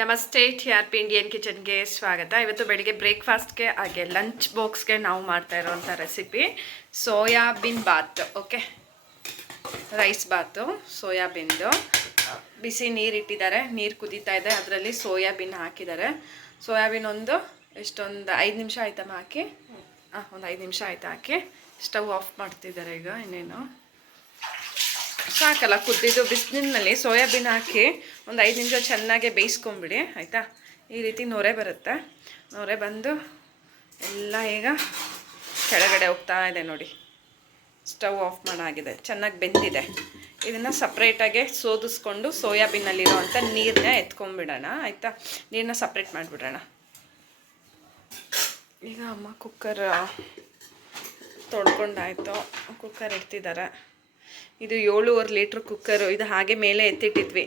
ನಮಸ್ತೆ TRP Indian ಕಿಚನ್ಗೆ ಸ್ವಾಗತ. ಇವತ್ತು ಬೆಳಿಗ್ಗೆ ಬ್ರೇಕ್ಫಾಸ್ಟ್ಗೆ ಹಾಗೆ ಲಂಚ್ ಬಾಕ್ಸ್ಗೆ ನಾವು ಮಾಡ್ತಾ ಇರೋವಂಥ recipe soya bean bath. Okay, rice bath ಸೋಯಾಬೀನ್ದು. ಬಿಸಿ ನೀರು ಇಟ್ಟಿದ್ದಾರೆ, ನೀರು ಕುದೀತಾ ಇದೆ, ಅದರಲ್ಲಿ ಸೋಯಾಬೀನ್ ಹಾಕಿದ್ದಾರೆ. ಸೋಯಾಬೀನ್ ಒಂದು ಎಷ್ಟೊಂದು 5 ನಿಮಿಷ ಆಯ್ತಮ್ಮ ಹಾಕಿ, ಒಂದು 5 ನಿಮಿಷ ಆಯ್ತು ಹಾಕಿ ಸ್ಟವ್ ಆಫ್ ಮಾಡ್ತಿದ್ದಾರೆ. ಈಗ ಇನ್ನೇನು ಸಾಕಲ್ಲ, ಕುದ್ದಿದ್ದು ಬಿಸಿಲಿನಲ್ಲಿ ಸೋಯಾಬೀನ್ ಹಾಕಿ ಒಂದು 5 ನಿಮಿಷ ಚೆನ್ನಾಗಿ ಬೇಯಿಸ್ಕೊಂಬಿಡಿ ಆಯಿತಾ. ಈ ರೀತಿ ನೊರೆ ಬರುತ್ತೆ, ನೊರೆ ಬಂದು ಎಲ್ಲ ಈಗ ಕೆಳಗಡೆ ಹೋಗ್ತಾ ಇದೆ ನೋಡಿ. ಸ್ಟವ್ ಆಫ್ ಮಾಡಾಗಿದೆ, ಚೆನ್ನಾಗಿ ಬೆಂದಿದೆ. ಇದನ್ನು ಸಪ್ರೇಟಾಗಿ ಸೋದಿಸ್ಕೊಂಡು ಸೋಯಾಬೀನಲ್ಲಿರೋವಂಥ ನೀರನ್ನ ಎತ್ಕೊಂಡ್ಬಿಡೋಣ ಆಯಿತಾ. ನೀರನ್ನ ಸಪ್ರೇಟ್ ಮಾಡಿಬಿಡೋಣ. ಈಗ ಅಮ್ಮ ಕುಕ್ಕರ್ ತೊಳ್ಕೊಂಡಾಯಿತು, ಕುಕ್ಕರ್ ಇಡ್ತಿದ್ದಾರೆ. ಇದು 7.5 ಲೀಟ್ರ್ ಕುಕ್ಕರು. ಇದು ಹಾಗೆ ಮೇಲೆ ಎತ್ತಿಟ್ಟಿದ್ವಿ,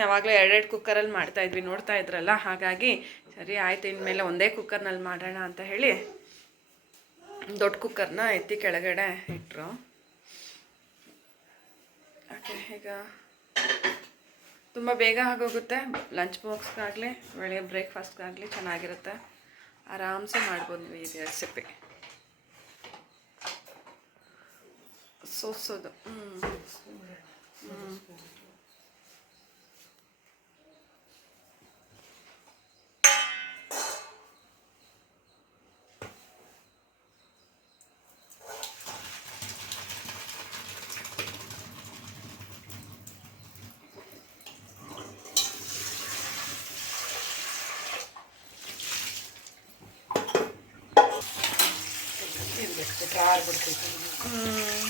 ಯಾವಾಗಲೂ 2 ಕುಕ್ಕರಲ್ಲಿ ಮಾಡ್ತಾಯಿದ್ವಿ, ನೋಡ್ತಾ ಇದ್ರಲ್ಲ. ಹಾಗಾಗಿ ಸರಿ ಆಯಿತು, ಇನ್ಮೇಲೆ ಒಂದೇ ಕುಕ್ಕರ್ನಲ್ಲಿ ಮಾಡೋಣ ಅಂತ ಹೇಳಿ ದೊಡ್ಡ ಕುಕ್ಕರ್ನ ಎತ್ತಿ ಕೆಳಗಡೆ ಇಟ್ಟರು. ಓಕೆ, ಈಗ ತುಂಬ ಬೇಗ ಆಗೋಗುತ್ತೆ. ಲಂಚ್ ಬಾಕ್ಸ್ಗಾಗಲಿ ಬೆಳಗ್ಗೆ ಬ್ರೇಕ್ಫಾಸ್ಟ್ಗಾಗಲಿ ಚೆನ್ನಾಗಿರುತ್ತೆ, ಆರಾಮ್ಸೆ ಮಾಡ್ಬೋದು ಈ ರೆಸಿಪಿ. ಸೋಸೋದು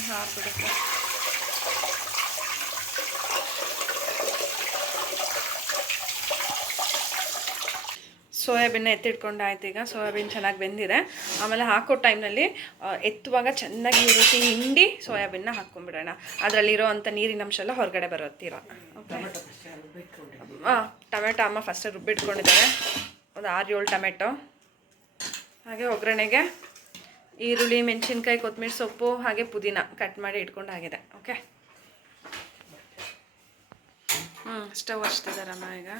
ಹಾಕ್ಬಿಡುತ್ತೆ. ಸೋಯಾಬೀನ್ ಎತ್ತಿಟ್ಕೊಂಡು ಆಯ್ತು. ಈಗ ಸೋಯಾಬೀನ್ ಚೆನ್ನಾಗಿ ಬೆಂದಿದೆ. ಆಮೇಲೆ ಹಾಕೋ ಟೈಮ್ನಲ್ಲಿ ಎತ್ತುವಾಗ ಚೆನ್ನಾಗಿ ಈ ರೀತಿ ಹಿಂಡಿ ಸೋಯಾಬೀನ್ನ ಹಾಕ್ಕೊಂಡ್ಬಿಡೋಣ. ಅದರಲ್ಲಿರೋ ಅಂಥ ನೀರಿನ ಅಂಶ ಎಲ್ಲ ಹೊರಗಡೆ ಬರುತ್ತೀರ. ಓಕೆ, ಟೊಮೆಟೊ ಅಮ್ಮ ಫಸ್ಟ್ ರುಬ್ಬಿಟ್ಕೊಂಡಿದ್ದಾರೆ, ಒಂದು 6-7 ಟೊಮೆಟೊ. ಹಾಗೆ ಒಗ್ಗರಣೆಗೆ ಈರುಳ್ಳಿ, ಮೆಣಸಿನ್ಕಾಯಿ, ಕೊತ್ತಂಬರಿ ಸೊಪ್ಪು ಹಾಗೆ ಪುದೀನ ಕಟ್ ಮಾಡಿ ಇಟ್ಕೊಂಡಾಗಿದೆ. ಓಕೆ, ಸ್ಟವ್ ಹಚ್ತಿದ್ದಾರಮ್ಮ ಈಗ.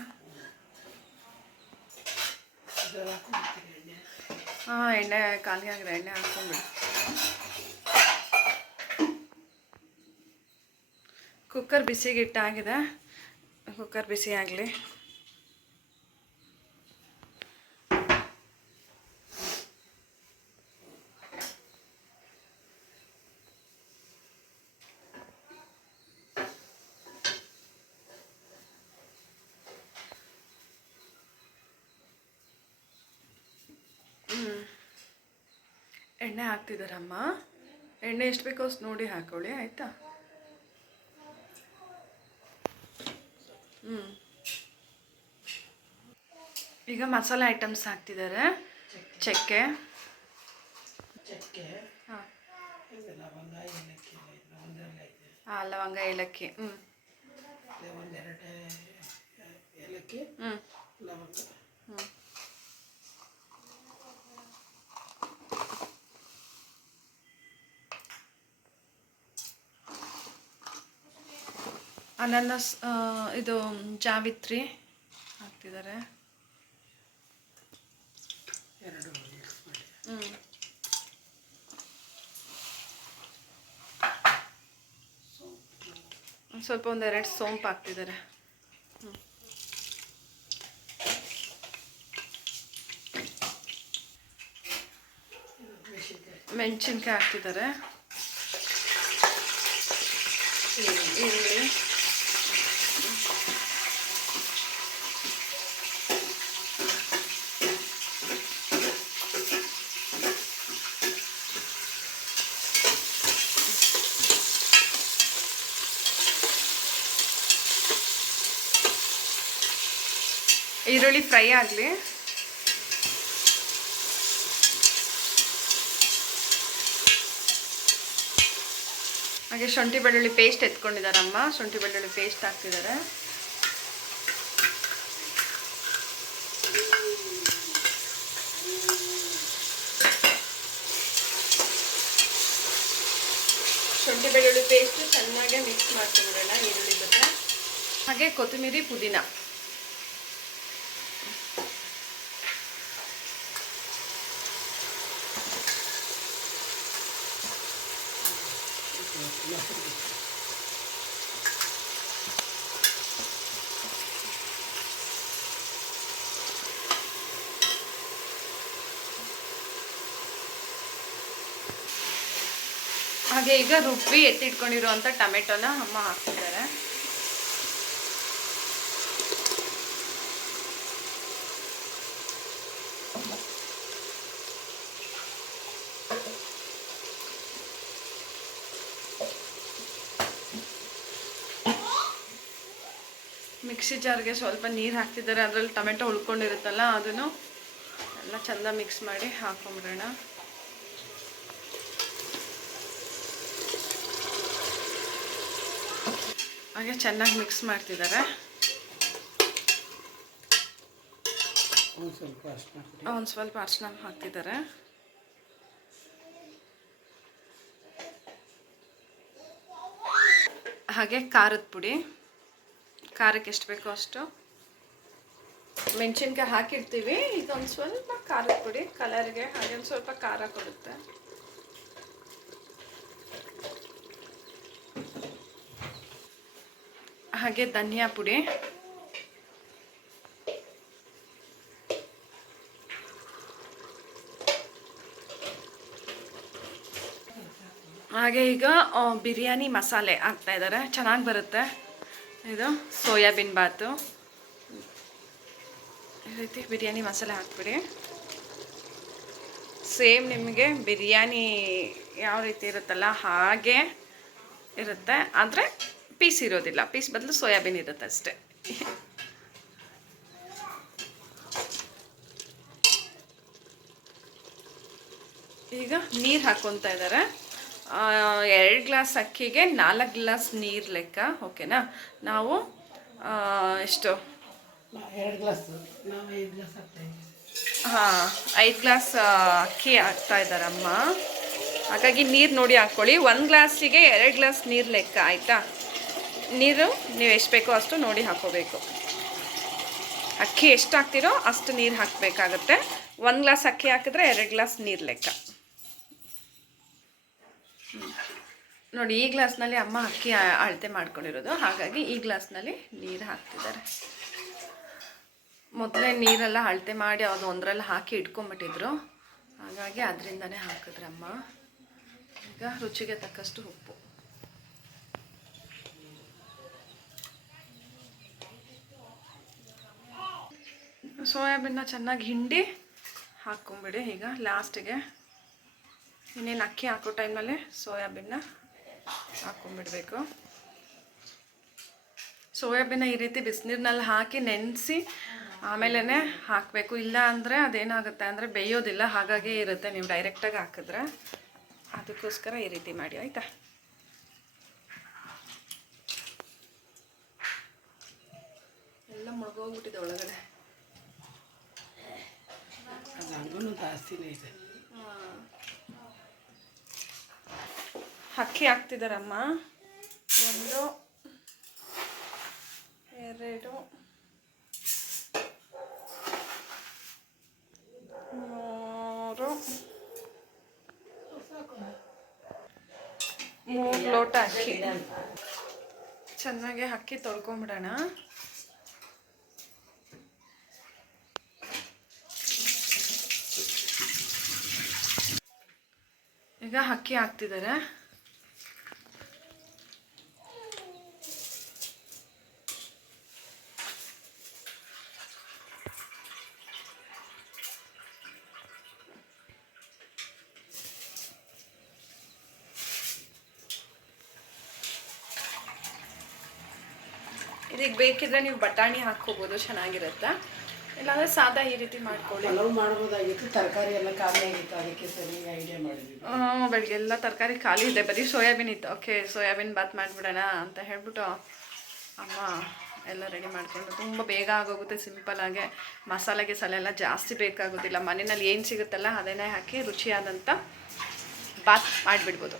ಎಣ್ಣೆ ಖಾಲಿ ಆಗಿದೆ, ಎಣ್ಣೆ ಹಾಕ್ಕೊಂಡ್ಬಿಡಿ. ಕುಕ್ಕರ್ ಬಿಸಿಗೆ ಇಟ್ಟಾಗಿದೆ, ಕುಕ್ಕರ್ ಬಿಸಿ ಆಗಲಿ. ಎಣ್ಣೆ ಹಾಕ್ತಿದ್ದಾರಮ್ಮ. ಎಣ್ಣೆ ಎಷ್ಟು ಬೇಕೋ ಅಷ್ಟು ನೋಡಿ ಹಾಕೊಳ್ಳಿ ಆಯಿತಾ. ಈಗ ಮಸಾಲೆ ಐಟಮ್ಸ್ ಹಾಕ್ತಿದ್ದಾರೆ. ಚಕ್ಕೆ, ಲವಂಗ, ಏಲಕ್ಕಿ, ಅನಾನಸ್, ಇದು ಜಾವಿತ್ರಿ ಹಾಕ್ತಿದ್ದಾರೆ. ಸ್ವಲ್ಪ 1-2 ಸೋಂಪು ಹಾಕ್ತಿದ್ದಾರೆ. ಮೆಣಸಿನ್ಕಾಯಿ ಹಾಕ್ತಿದ್ದಾರೆ. ಈರುಳ್ಳಿ, ಈರುಳ್ಳಿ ಫ್ರೈ ಆಗಲಿ. ಹಾಗೆ ಶುಂಠಿ ಬೆಳ್ಳುಳ್ಳಿ ಪೇಸ್ಟ್ ಎತ್ಕೊಂಡಿದ್ದಾರಮ್ಮ, ಶುಂಠಿ ಬೆಳ್ಳುಳ್ಳಿ ಪೇಸ್ಟ್ ಹಾಕ್ತಿದ್ದಾರೆ. ಶುಂಠಿ ಬೆಳ್ಳುಳ್ಳಿ ಪೇಸ್ಟ್ ಚೆನ್ನಾಗಿ ಮಿಕ್ಸ್ ಮಾಡ್ಕೊಂಡ್ಬಿಡೋಣ ಈರುಳ್ಳಿ ಜೊತೆ. ಹಾಗೆ ಕೊತ್ತಂಬರಿ, ಪುದೀನ ಹಾಗೆ ಈಗ ರುಬ್ಬಿ ಎತ್ತಿಟ್ಕೊಂಡಿರುವಂಥ ಟೊಮೆಟೊನ ಅಮ್ಮ ಹಾಕ್ತಿದ್ದಾರೆ. ಮಿಕ್ಸಿ ಜಾರ್ಗೆ ಸ್ವಲ್ಪ ನೀರು ಹಾಕ್ತಿದ್ದಾರೆ, ಅದರಲ್ಲಿ ಟೊಮೆಟೊ ಉಳ್ಕೊಂಡಿರುತ್ತಲ್ಲ ಅದನ್ನು ಎಲ್ಲ ಚೆಂದ ಮಿಕ್ಸ್ ಮಾಡಿ ಹಾಕೊಂಬಿಡೋಣ. ಹಾಗೆ ಚೆನ್ನಾಗಿ ಮಿಕ್ಸ್ ಮಾಡ್ತಿದ್ದಾರೆ. ಒಂದು ಸ್ವಲ್ಪ ಅರಿಶಿನ ಹಾಕ್ತಿದ್ದಾರೆ. ಹಾಗೆ ಖಾರದ ಪುಡಿ, ಖಾರಕ್ಕೆ ಎಷ್ಟು ಬೇಕೋ ಅಷ್ಟು. ಮೆಣಸಿನ್ಕಾಯಿ ಹಾಕಿರ್ತೀವಿ, ಇದೊಂದು ಸ್ವಲ್ಪ ಖಾರದ ಪುಡಿ ಕಲರ್ಗೆ, ಹಾಗೆ ಒಂದು ಸ್ವಲ್ಪ ಖಾರ ಕೊಡುತ್ತೆ. ಹಾಗೆ ಧನಿಯಾ ಪುಡಿ, ಹಾಗೆ ಈಗ ಬಿರಿಯಾನಿ ಮಸಾಲೆ ಹಾಕ್ತಾ ಇದ್ದಾರೆ, ಚೆನ್ನಾಗಿ ಬರುತ್ತೆ ಇದು. ಸೋಯಾಬೀನ್ ಬಾತು ಈ ರೀತಿ ಬಿರಿಯಾನಿ ಮಸಾಲೆ ಹಾಕ್ಬಿಡಿ. ಸೇಮ್ ನಿಮಗೆ ಬಿರಿಯಾನಿ ಯಾವ ರೀತಿ ಇರುತ್ತಲ್ಲ ಹಾಗೆ ಇರುತ್ತೆ, ಆದರೆ ಪೀಸ್ ಇರೋದಿಲ್ಲ, ಪೀಸ್ ಬದಲು ಸೋಯಾಬೀನ್ ಇರುತ್ತೆ ಅಷ್ಟೇ. ಈಗ ನೀರು ಹಾಕ್ಕೊತಾ ಇದ್ದಾರೆ. 2 ಗ್ಲಾಸ್ ಅಕ್ಕಿಗೆ 4 ಗ್ಲಾಸ್ ನೀರು ಲೆಕ್ಕ, ಓಕೆನಾ? ನಾವು ಎಷ್ಟು 2 ಗ್ಲಾಸ್, ನಾವು 5 ಗ್ಲಾಸ್ ಹಾಕ್ತಾಯಿದ್ದೀವಿ. ಹಾಂ, 5 ಗ್ಲಾಸ್ ಅಕ್ಕಿ ಹಾಕ್ತಾ ಇದ್ದಾರೆ ಅಮ್ಮ. ಹಾಗಾಗಿ ನೀರು ನೋಡಿ ಹಾಕ್ಕೊಳ್ಳಿ. 1 ಗ್ಲಾಸಿಗೆ 2 ಗ್ಲಾಸ್ ನೀರು ಲೆಕ್ಕ, ಆಯಿತಾ? ನೀರು ನೀವು ಎಷ್ಟು ಬೇಕೋ ಅಷ್ಟು ನೋಡಿ ಹಾಕ್ಕೋಬೇಕು. ಅಕ್ಕಿ ಎಷ್ಟು ಹಾಕ್ತಿರೋ ಅಷ್ಟು ನೀರು ಹಾಕಬೇಕಾಗತ್ತೆ. 1 ಗ್ಲಾಸ್ ಅಕ್ಕಿ ಹಾಕಿದ್ರೆ 2 ಗ್ಲಾಸ್ ನೀರು ಲೆಕ್ಕ. ನೋಡಿ, ಈ ಗ್ಲಾಸ್ನಲ್ಲಿ ಅಮ್ಮ ಅಕ್ಕಿ ಅಳತೆ ಮಾಡ್ಕೊಂಡಿರೋದು, ಹಾಗಾಗಿ ಈ ಗ್ಲಾಸ್ನಲ್ಲಿ ನೀರು ಹಾಕ್ತಿದ್ದಾರೆ. ಮೊದಲೇ ನೀರೆಲ್ಲ ಅಳತೆ ಮಾಡಿ ಅದು ಒಂದರಲ್ಲಿ ಹಾಕಿ ಇಟ್ಕೊಂಬಿಟ್ಟಿದ್ರು, ಹಾಗಾಗಿ ಅದರಿಂದನೇ ಹಾಕಿದ್ರಮ್ಮ. ಈಗ ರುಚಿಗೆ ತಕ್ಕಷ್ಟು ಉಪ್ಪು. ಸೋಯಾಬೀನ್ನ ಚೆನ್ನಾಗಿ ಹಿಂಡಿ ಹಾಕ್ಕೊಂಬಿಡಿ. ಈಗ ಲಾಸ್ಟಿಗೆ ಇನ್ನೇನು ಅಕ್ಕಿ ಹಾಕೋ ಟೈಮಲ್ಲಿ ಸೋಯಾಬೀನ್ನ ಹಾಕ್ಕೊಂಬಿಡ್ಬೇಕು. ಸೋಯಾಬೀನ ಈ ರೀತಿ ಬಿಸಿನೀರಿನಲ್ಲಿ ಹಾಕಿ ನೆನೆಸಿ ಆಮೇಲೆ ಹಾಕಬೇಕು, ಇಲ್ಲ ಅಂದರೆ ಅದೇನಾಗುತ್ತೆ ಅಂದರೆ ಬೇಯೋದಿಲ್ಲ, ಹಾಗಾಗಿ ಇರುತ್ತೆ. ನೀವು ಡೈರೆಕ್ಟಾಗಿ ಹಾಕಿದ್ರೆ, ಅದಕ್ಕೋಸ್ಕರ ಈ ರೀತಿ ಮಾಡಿ, ಆಯಿತಾ? ಎಲ್ಲ ಮುಳುಗೋಗ್ಬಿಟ್ಟಿದೆ ಒಳಗಡೆ, ಜಾಸ್ತಿನೇ ಇದೆ. ಅಕ್ಕಿ ಹಾಕ್ತಿದ್ದಾರಮ್ಮ. 1 2 3 ಲೋಟ ಅಕ್ಕಿ. ಚೆನ್ನಾಗಿ ಅಕ್ಕಿ ತೊಳ್ಕೊಂಬಿಡೋಣ. ಈಗ ಅಕ್ಕಿ ಹಾಕ್ತಿದ್ದಾರೆ. ಇದಕ್ಕೆ ಬೇಕಿದ್ರೆ ನೀವು ಬಟಾಣಿ ಹಾಕ್ಕೋಬೋದು, ಚೆನ್ನಾಗಿರುತ್ತೆ. ಇಲ್ಲಾಂದರೆ ಸಾದಾ ಈ ರೀತಿ ಮಾಡ್ಕೊಳ್ಳಿ. ಪಲಾವ್ ಮಾಡ್ಬೋದಾಗಿತ್ತು, ತರಕಾರಿ ಎಲ್ಲ ಖಾಲಿ ಆಗಿತ್ತು, ಅದಕ್ಕೆ ಸರಿ ಐಡಿಯಾ ಮಾಡಿದ್ವಿ. ಬೆಳಗ್ಗೆ ಎಲ್ಲ ತರಕಾರಿ ಖಾಲಿ ಇದೆ, ಬರೀ ಸೋಯಾಬೀನ್ ಇತ್ತು. ಓಕೆ, ಸೋಯಾಬೀನ್ ಬಾತ್ ಮಾಡಿಬಿಡೋಣ ಅಂತ ಹೇಳ್ಬಿಟ್ಟು ಅಮ್ಮ ಎಲ್ಲ ರೆಡಿ ಮಾಡಿಕೊಂಡು, ತುಂಬ ಬೇಗ ಆಗೋಗುತ್ತೆ, ಸಿಂಪಲ್ಲಾಗೆ. ಮಸಾಲೆ ಗಿಸಾಲೆ ಎಲ್ಲ ಜಾಸ್ತಿ ಬೇಕಾಗೋದಿಲ್ಲ, ಮನೆಯಲ್ಲಿ ಏನು ಸಿಗುತ್ತಲ್ಲ ಅದನ್ನೇ ಹಾಕಿ ರುಚಿಯಾದಂಥ ಬಾತ್ ಮಾಡಿಬಿಡ್ಬೋದು.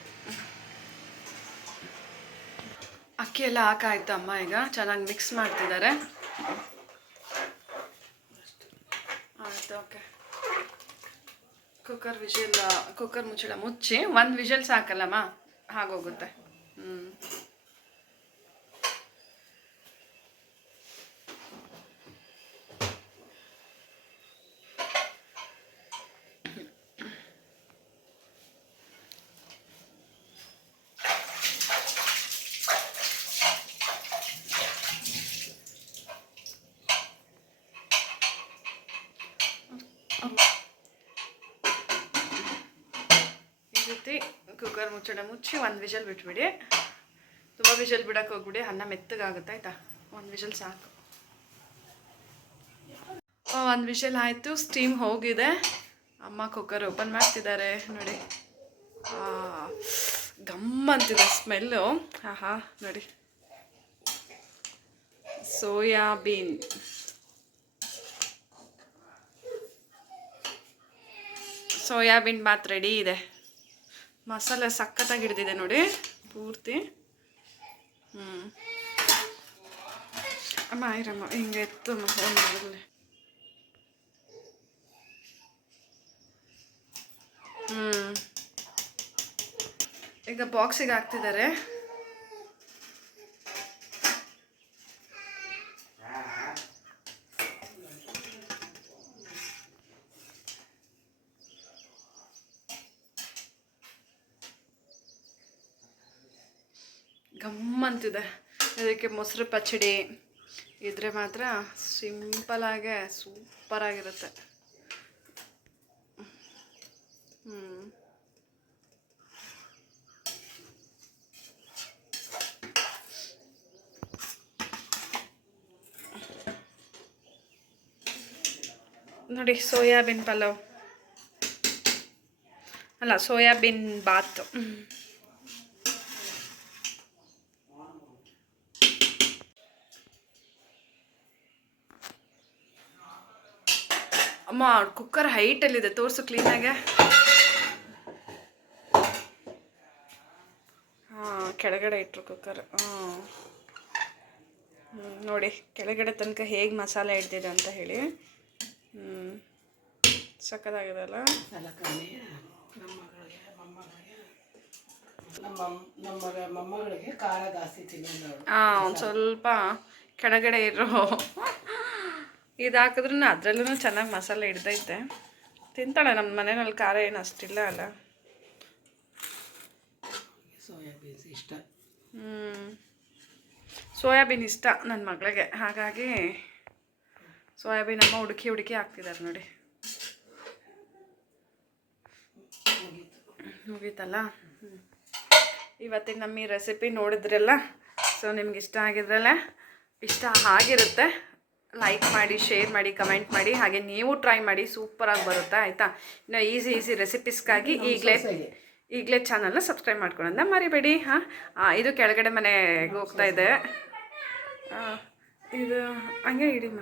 ಅಕ್ಕಿ ಎಲ್ಲ ಹಾಕಾಯ್ತು ಅಮ್ಮ. ಈಗ ಚೆನ್ನಾಗಿ ಮಿಕ್ಸ್ ಮಾಡ್ತಿದ್ದಾರೆ. ಆಯಿತು, ಓಕೆ. ಕುಕ್ಕರ್ ಮುಚ್ಚಳ ಮುಚ್ಚಿ 1 ವಿಷಲ್ ಸಾಕಲ್ಲಮ್ಮ, ಹಾಗೋಗುತ್ತೆ. ಪೂರ್ತಿ ಕುಕ್ಕರ್ ಮುಚ್ಚಳ ಮುಚ್ಚಿ 1 ವಿಷಲ್ ಬಿಟ್ಬಿಡಿ. ತುಂಬ ವಿಷಲ್ ಬಿಡಕ್ಕೆ ಹೋಗ್ಬಿಡಿ, ಅನ್ನ ಮೆತ್ತಗಾಗುತ್ತೆ ಆಯಿತಾ. 1 ವಿಷಲ್ ಸಾಕು. 1 ವಿಷಲ್ ಆಯಿತು, ಸ್ಟೀಮ್ ಹೋಗಿದೆ. ಅಮ್ಮ ಕುಕ್ಕರ್ ಓಪನ್ ಮಾಡ್ತಿದ್ದಾರೆ ನೋಡಿ. ಗಮ್ ಅಂತಿದೆ ಸ್ಮೆಲ್ಲು. ಆಹಾ ನೋಡಿ, ಸೋಯಾಬೀನ್ ಬಾತ್ ರೆಡಿ ಇದೆ. ಮಸಾಲೆ ಸಖತ್ತಾಗಿ ಹಿಡಿದಿದೆ ನೋಡಿ ಪೂರ್ತಿ. ಅಮ್ಮ ಇರಮ್ಮ ಹಿಂಗೆ ಎತ್ತು ಒಂದು ಈಗ ಬಾಕ್ಸಿಗೆ ಹಾಕ್ತಿದ್ದಾರೆ. ಗಮ್ಮಂತಿದೆ. ಇದಕ್ಕೆ ಮೊಸರು ಪಚ್ಚಡಿ ಇದ್ರೆ ಮಾತ್ರ ಸಿಂಪಲಾಗೆ ಸೂಪರಾಗಿರುತ್ತೆ. ನೋಡಿ ಸೋಯಾಬೀನ್ ಪಲಾವ್ ಅಲ್ಲ, ಸೋಯಾಬೀನ್ ಬಾತ್. ಅಮ್ಮ ಕುಕ್ಕರ್ ಹೈಟಲ್ಲಿದೆ, ತೋರಿಸು ಕ್ಲೀನಾಗೆ. ಕೆಳಗಡೆ ಇಟ್ಟರು ಕುಕ್ಕರ್. ನೋಡಿ ಕೆಳಗಡೆ ತನಕ ಹೇಗೆ ಮಸಾಲೆ ಹಿಡ್ದಿದೆ ಅಂತ ಹೇಳಿ. ಸಕ್ಕತ್ತಾಗಿದೆ ಅಲ್ಲ. ಮೊಮ್ಮಗಳಿಗೆ ಖಾರ ಜಾಸ್ತಿ ತಿನ್ನೋದು. ಒಂದು ಸ್ವಲ್ಪ ಕೆಳಗಡೆ ಇರೋ ಇದು ಹಾಕಿದ್ರೂ ಅದರಲ್ಲೂ ಚೆನ್ನಾಗಿ ಮಸಾಲೆ ಹಿಡ್ದೈತೆ. ತಿಂತಾಳೆ ನಮ್ಮ ಮನೆಯಲ್ಲಿ. ಖಾರ ಏನು ಅಷ್ಟಿಲ್ಲ ಅಲ್ಲ. ಸೋಯಾಬೀನ್ಸ್ ಇಷ್ಟ. ಸೋಯಾಬೀನ್ ಇಷ್ಟ ನನ್ನ ಮಗಳಿಗೆ, ಹಾಗಾಗಿ ಸೋಯಾಬೀನ್ ಅಮ್ಮ ಹುಡುಕಿ ಹಾಕ್ತಿದ್ದಾರೆ ನೋಡಿ. ಮುಗೀತಲ್ಲ. ಇವತ್ತಿನ ನಮ್ಮ ಈ ರೆಸಿಪಿ ನೋಡಿದ್ರಲ್ಲ. ಸೊ ನಿಮ್ಗೆ ಇಷ್ಟ ಆಗಿರುತ್ತೆ. ಲೈಕ್ ಮಾಡಿ, ಶೇರ್ ಮಾಡಿ, ಕಮೆಂಟ್ ಮಾಡಿ. ಹಾಗೆ ನೀವು ಟ್ರೈ ಮಾಡಿ, ಸೂಪರಾಗಿ ಬರುತ್ತೆ ಆಯಿತಾ. ಇನ್ನು ಈಸಿ ರೆಸಿಪೀಸ್ಗಾಗಿ ಈಗಲೇ ಚಾನಲ್ನ ಸಬ್ಸ್ಕ್ರೈಬ್ ಮಾಡ್ಕೊಳ್ಳೋದನ್ನ ಮರಿಬೇಡಿ. ಇದು ಕೆಳಗಡೆ ಮನೆಗೆ ಹೋಗ್ತಾ ಇದೆ. ಇದು ಹಂಗೆ ಇಡಿಮ್ಮ.